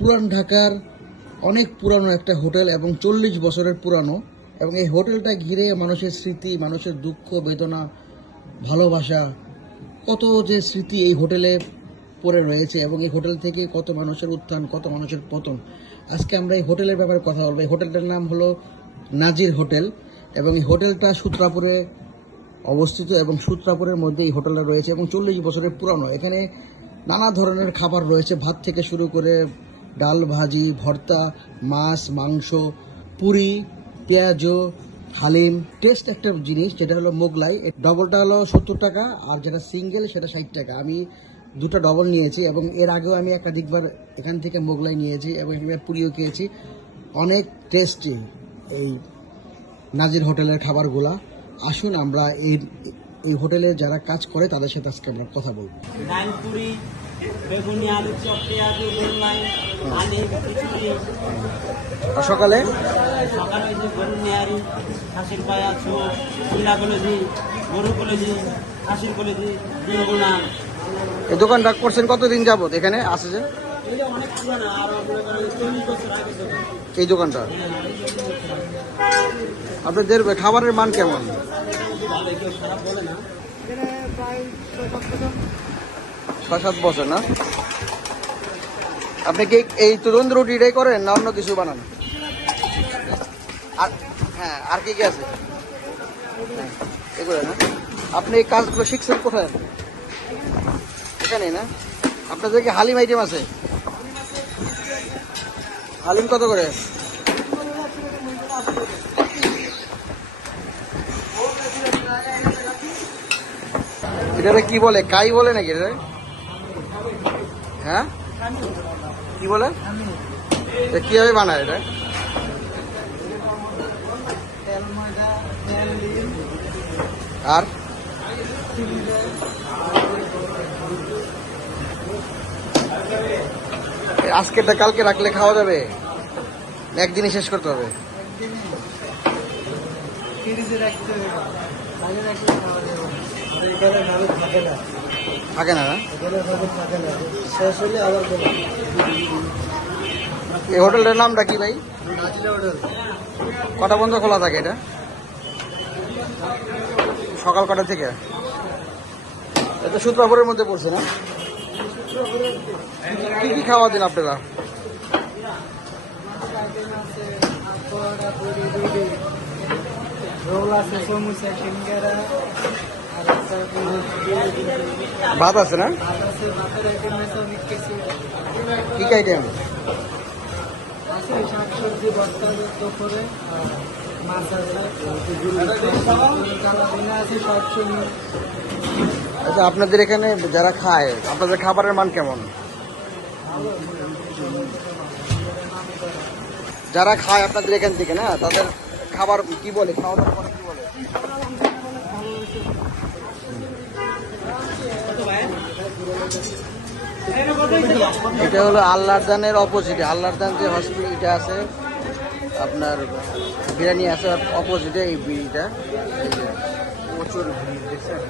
পুরান ঢাকার অনেক পুরানো একটা হোটেল এবং 40 বছরের পুরানো, এবং এই হোটেলটা ঘিরে মানুষের স্মৃতি, মানুষের দুঃখ বেদনা, ভালোবাসা, কত যে স্মৃতি এই হোটেলে পড়ে রয়েছে, এবং এই হোটেল থেকে কত মানুষের উত্থান, কত মানুষের পতন। আজকে আমরা এই হোটেলের ব্যাপারে কথা বলবো। এই হোটেলটার নাম হলো নাজির হোটেল, এবং এই হোটেলটা সূত্রাপুরে অবস্থিত, এবং সূত্রাপুরের মধ্যে এই হোটেলটা রয়েছে এবং 40 বছরের পুরানো। এখানে নানা ধরনের খাবার রয়েছে, ভাত থেকে শুরু করে ডাল, ভাজি, ভর্তা, মাছ, মাংস, পুরি, পেঁয়াজ, হালিম। টেস্ট একটা জিনিস যেটা হলো মোগলাই, ডবলটা হলো 70 টাকা, আর যেটা সিঙ্গেল সেটা 60 টাকা। আমি দুটো ডবল নিয়েছি, এবং এর আগেও আমি একাধিকবার এখান থেকে মোগলাই নিয়েছি এবং এখানে পুরিও খেয়েছি। অনেক টেস্টি এই নাজির হোটেলের খাবারগুলা। আসুন আমরা এই হোটেলে যারা কাজ করে তাদের সাথে আজকে আমরা কথা বলবো। সকালে এই দোকানটা করছেন কতদিন যাবত এখানে আসে? যে এই দোকানটা আপনাদের খাবারের মান কেমন? 6-7 বছর না? আপনি কি এই তন্দুরি রুটিটাই করেন না অন্য কিছু বানান? আর হ্যাঁ, আর কি কি আছে এগুলো না? আপনি এই কাজগুলো শিখছেন কোথায়? এখানে না? আপনাদের কি হালিম আইটেম আছে? হালিম কত করে? এটা কি বলে, কাই বলে নাকি এটা? হ্যাঁ, কি বলে? কিভাবে বানায় এটা? আর আজকেরটা কালকে রাখলে খাওয়া যাবে? একদিনই শেষ করতে হবে? থাকে না? এই হোটেলটার নামটা কি ভাই? কটা বন্ধ খোলা থাকে এটা? সকাল কটা থেকে? এটা সূত্রাপুরের মধ্যে পড়ছে না? কি কি খাওয়া দিন আপনারা? ভাত আছে না? কি কি আইটেম? আচ্ছা, আপনাদের এখানে যারা খায় আপনাদের খাবারের মান কেমন? যারা খায় আপনাদের এখান থেকে না, তাদের খাবার কি বলে, খাওয়া দাওয়া করে কি বলে? এটা হলো আল্লাহরদানের অপোজিটে, আল্লাহরদান যে হসপিটালটা আছে আপনার, বিরিয়ানি আছে অপোজিটে এই বিড়িটা। এই যে প্রচুর ভিড় দেখছেন।